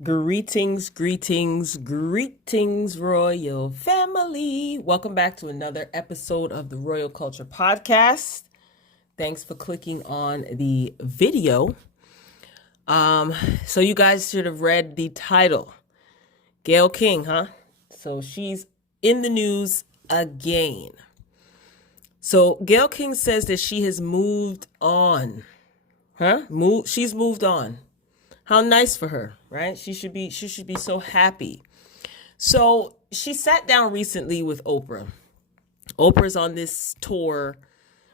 Greetings, greetings, greetings, Royal family. Welcome back to another episode of the Royal Culture Podcast. Thanks for clicking on the video. So you guys should have read the title. Gayle King, huh? So she's in the news again. So Gayle King says that she has moved on. She's moved on. How nice for her, right? She should be so happy. So she sat down recently with Oprah. Oprah's on this tour,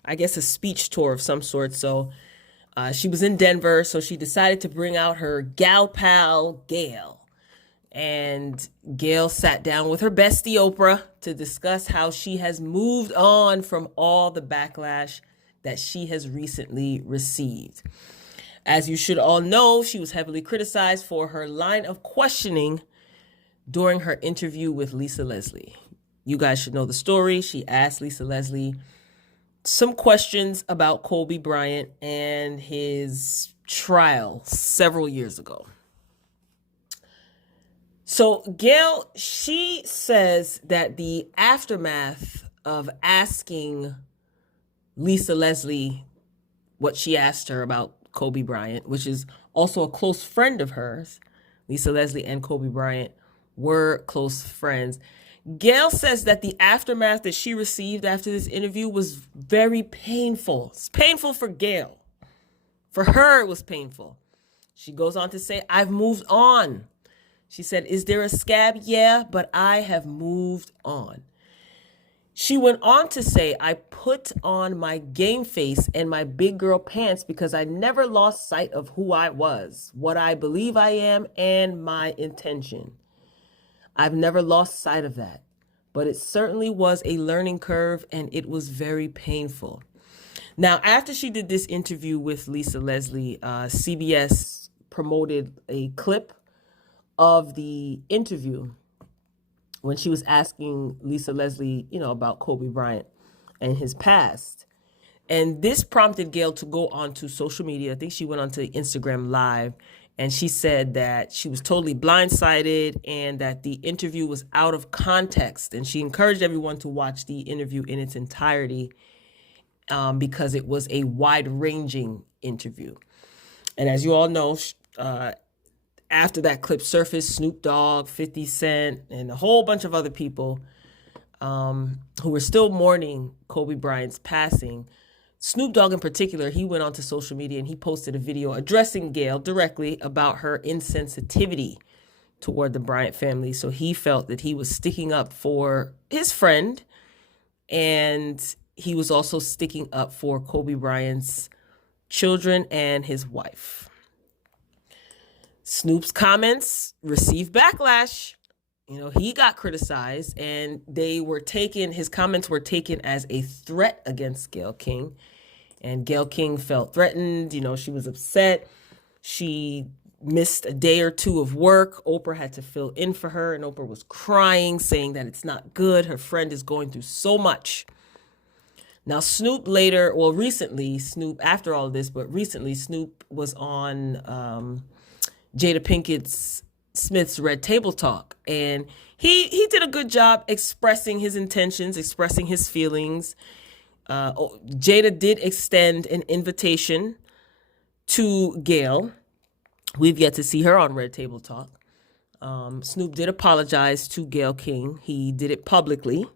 I guess a speech tour of some sort. So she was in Denver, so she decided to bring out her gal pal, Gayle. And Gayle sat down with her bestie, Oprah, to discuss how she has moved on from all the backlash that she has recently received. As you should all know, she was heavily criticized for her line of questioning during her interview with Lisa Leslie. You guys should know the story. She asked Lisa Leslie some questions about Kobe Bryant and his trial several years ago. So Gayle, she says that the aftermath of asking Lisa Leslie what she asked her about Kobe Bryant, which is also a close friend of hers. Lisa Leslie and Kobe Bryant were close friends. Gayle says that the aftermath that she received after this interview was very painful. It's painful for Gayle. For her, it was painful. She goes on to say, I've moved on. She said, is there a scab? Yeah, but I have moved on. She went on to say, I put on my game face and my big girl pants because I never lost sight of who I was, what I believe I am, and my intention. I've never lost sight of that, but it certainly was a learning curve and it was very painful. Now, after she did this interview with Lisa Leslie, CBS promoted a clip of the interview when she was asking Lisa Leslie, about Kobe Bryant and his past. And this prompted Gayle to go onto social media. I think she went onto Instagram Live, and she said that she was totally blindsided and that the interview was out of context. And she encouraged everyone to watch the interview in its entirety because it was a wide-ranging interview. And as you all know, after that clip surfaced, Snoop Dogg, 50 Cent, and a whole bunch of other people who were still mourning Kobe Bryant's passing. Snoop Dogg in particular, he went onto social media and he posted a video addressing Gayle directly about her insensitivity toward the Bryant family. So he felt that he was sticking up for his friend, and he was also sticking up for Kobe Bryant's children and his wife. Snoop's comments received backlash. He got criticized, and his comments were taken as a threat against Gayle King. And Gayle King felt threatened. She was upset. She missed a day or two of work. Oprah had to fill in for her, and Oprah was crying, saying that it's not good. Her friend is going through so much. Now, recently, after all of this, but recently, Snoop was on Jada Pinkett Smith's Red Table Talk. And he did a good job expressing his intentions, expressing his feelings. Jada did extend an invitation to Gayle. We've yet to see her on Red Table Talk. Snoop did apologize to Gayle King. He did it publicly.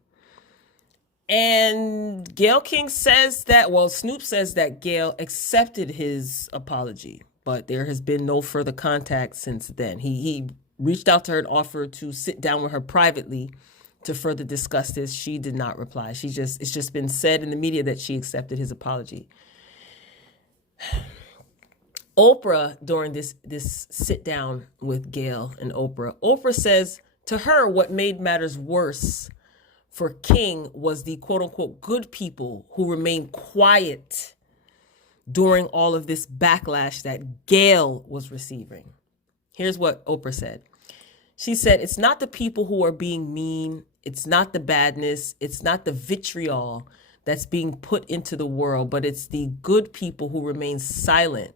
And Gayle King Snoop says that Gayle accepted his apology, but there has been no further contact since then. He reached out to her and offered to sit down with her privately to further discuss this. She did not reply. It's just been said in the media that she accepted his apology. Oprah, during this sit down with Gayle and Oprah says to her what made matters worse for King was the quote unquote good people who remained quiet during all of this backlash that Gayle was receiving. Here's what Oprah said. She said, it's not the people who are being mean. It's not the badness. It's not the vitriol that's being put into the world, but it's the good people who remain silent.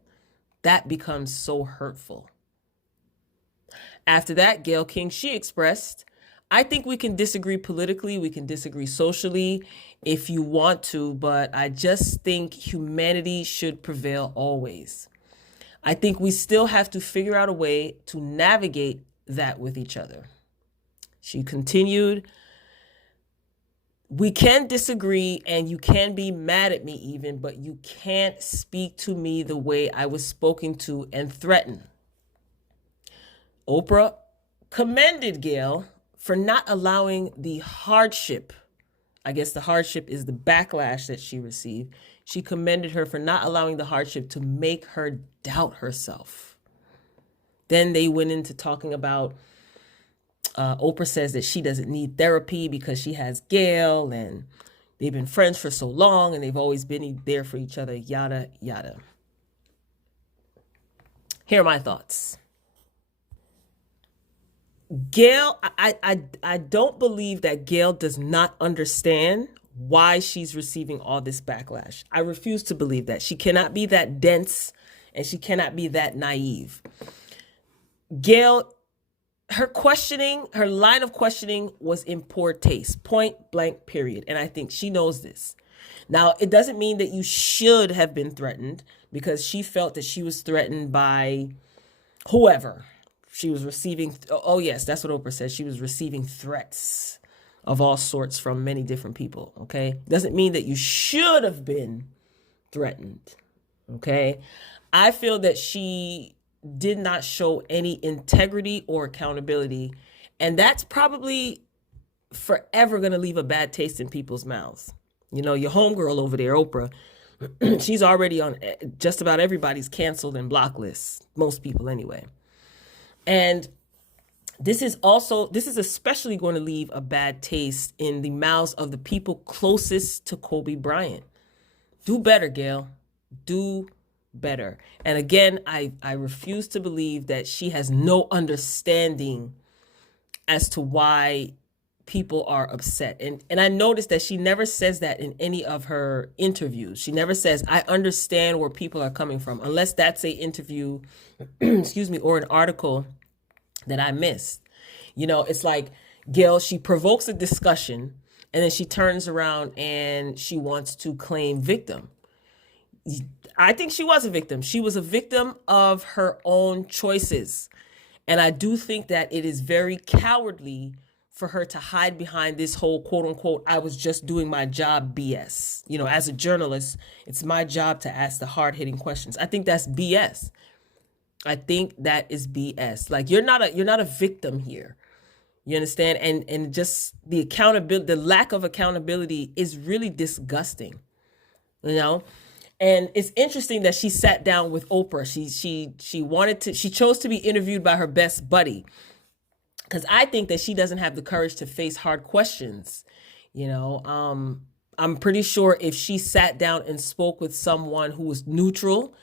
That becomes so hurtful. After that, Gayle King, she expressed, I think we can disagree politically, we can disagree socially if you want to, but I just think humanity should prevail always. I think we still have to figure out a way to navigate that with each other. She continued, we can disagree and you can be mad at me even, but you can't speak to me the way I was spoken to and threaten. Oprah commended Gayle for not allowing the hardship. I guess the hardship is the backlash that she received. She commended her for not allowing the hardship to make her doubt herself. Then they went into talking about Oprah says that she doesn't need therapy because she has Gayle and they've been friends for so long and they've always been there for each other, yada, yada. Here are my thoughts. Gayle, I don't believe that Gayle does not understand why she's receiving all this backlash. I refuse to believe that. She cannot be that dense and she cannot be that naive. Gayle, her line of questioning was in poor taste, point blank, period. And I think she knows this. Now, it doesn't mean that you should have been threatened because she felt that she was threatened by whoever. She was receiving, oh yes, that's what Oprah said. She was receiving threats of all sorts from many different people, okay? Doesn't mean that you should have been threatened, okay? I feel that she did not show any integrity or accountability, and that's probably forever going to leave a bad taste in people's mouths. You know, your homegirl over there, Oprah, she's already on just about everybody's canceled and block lists, most people anyway. And this is especially going to leave a bad taste in the mouths of the people closest to Kobe Bryant. Do better, Gayle. Do better. And again, I refuse to believe that she has no understanding as to why people are upset. And I noticed that she never says that in any of her interviews. She never says, I understand where people are coming from, unless that's a interview, excuse me, or an article that I missed. You know, it's like Gayle, she provokes a discussion and then she turns around and she wants to claim victim. I think she was a victim. She was a victim of her own choices. And I do think that it is very cowardly for her to hide behind this whole quote unquote, I was just doing my job BS. You know, as a journalist, it's my job to ask the hard hitting questions. I think that's BS. I think that is BS. Like you're not a victim here. You understand? And just the accountability, the lack of accountability is really disgusting. You know? And it's interesting that she sat down with Oprah. She chose to be interviewed by her best buddy. Because I think that she doesn't have the courage to face hard questions. You know, I'm pretty sure if she sat down and spoke with someone who was neutral,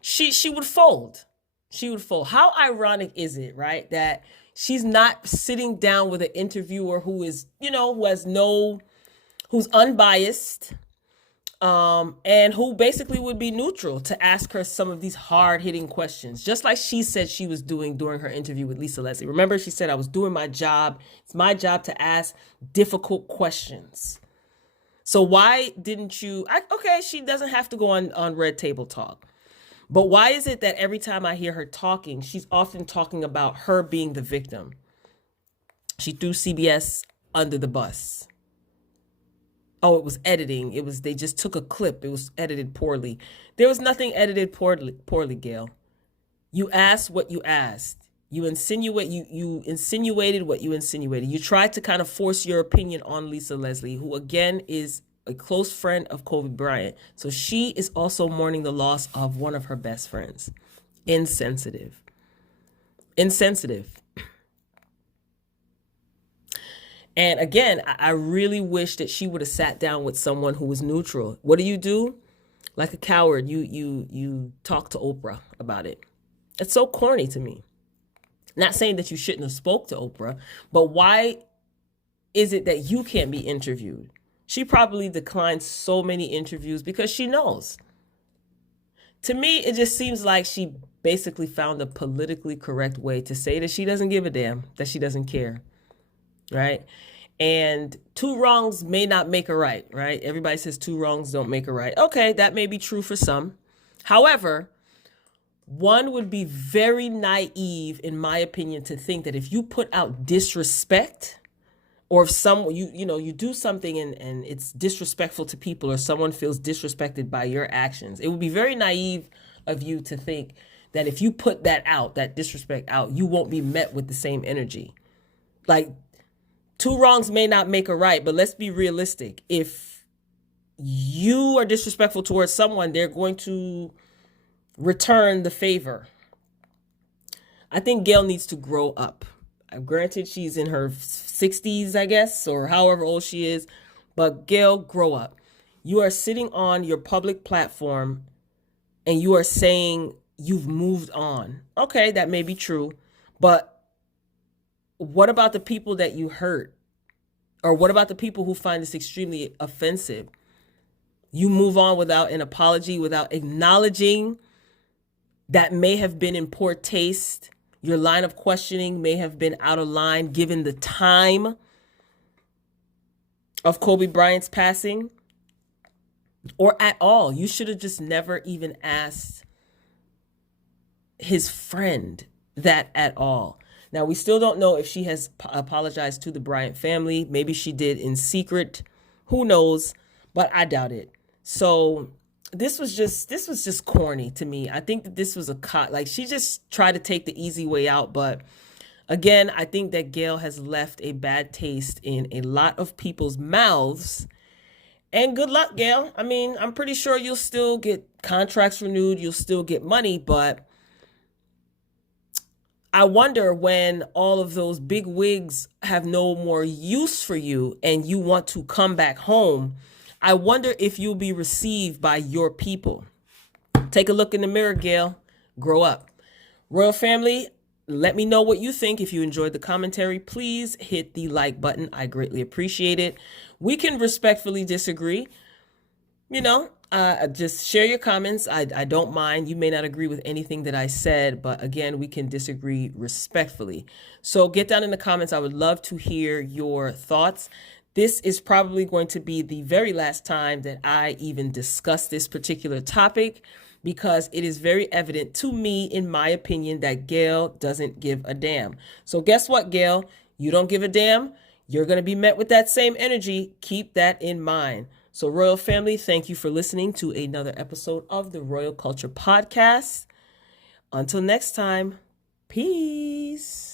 she would fold. She would fold. How ironic is it, right? That she's not sitting down with an interviewer who is, you know, who's unbiased, and who basically would be neutral to ask her some of these hard-hitting questions, just like she said she was doing during her interview with Lisa Leslie. Remember, she said, I was doing my job. It's my job to ask difficult questions. So why didn't you, okay, she doesn't have to go on Red Table Talk. But why is it that every time I hear her talking, she's often talking about her being the victim? She threw CBS under the bus. Oh, it was editing. They just took a clip. It was edited poorly. There was nothing edited poorly, Gayle. You asked what you asked. You insinuated what you insinuated. You tried to kind of force your opinion on Lisa Leslie, who again is a close friend of Kobe Bryant. So she is also mourning the loss of one of her best friends. Insensitive. And again, I really wish that she would have sat down with someone who was neutral. What do? Like a coward, you talk to Oprah about it. It's so corny to me. Not saying that you shouldn't have spoke to Oprah, but why is it that you can't be interviewed? She probably declined so many interviews because she knows. To me, it just seems like she basically found a politically correct way to say that she doesn't give a damn, that she doesn't care, right? And two wrongs may not make a right, right? Everybody says two wrongs don't make a right. Okay, that may be true for some. However, one would be very naive, in my opinion, to think that if you put out disrespect, or if you do something and it's disrespectful to people, or someone feels disrespected by your actions, it would be very naive of you to think that if you put that out, that disrespect out, you won't be met with the same energy. Like, two wrongs may not make a right, but let's be realistic. If you are disrespectful towards someone, they're going to return the favor. I think Gayle needs to grow up. Granted, she's in her 60s, I guess, or however old she is. But Gayle, grow up. You are sitting on your public platform and you are saying you've moved on. Okay, that may be true. But what about the people that you hurt? Or what about the people who find this extremely offensive? You move on without an apology, without acknowledging that may have been in poor taste. Your line of questioning may have been out of line given the time of Kobe Bryant's passing, or at all. You should have just never even asked his friend that at all. Now, we still don't know if she has apologized to the Bryant family. Maybe she did in secret. Who knows? But I doubt it. So this was just corny to me. I think that this was she just tried to take the easy way out. But again, I think that Gayle has left a bad taste in a lot of people's mouths. And good luck, Gayle. I mean, I'm pretty sure you'll still get contracts renewed. You'll still get money. But I wonder, when all of those big wigs have no more use for you and you want to come back home, I wonder if you'll be received by your people. Take a look in the mirror, Gayle. Grow up. Royal family, let me know what you think. If you enjoyed the commentary, please hit the like button. I greatly appreciate it. We can respectfully disagree. Just share your comments. I don't mind. You may not agree with anything that I said, but again, we can disagree respectfully. So get down in the comments. I would love to hear your thoughts. This is probably going to be the very last time that I even discuss this particular topic, because it is very evident to me, in my opinion, that Gayle doesn't give a damn. So guess what, Gayle? You don't give a damn. You're going to be met with that same energy. Keep that in mind. So Royal family, thank you for listening to another episode of the Royal Culture Podcast. Until next time, peace.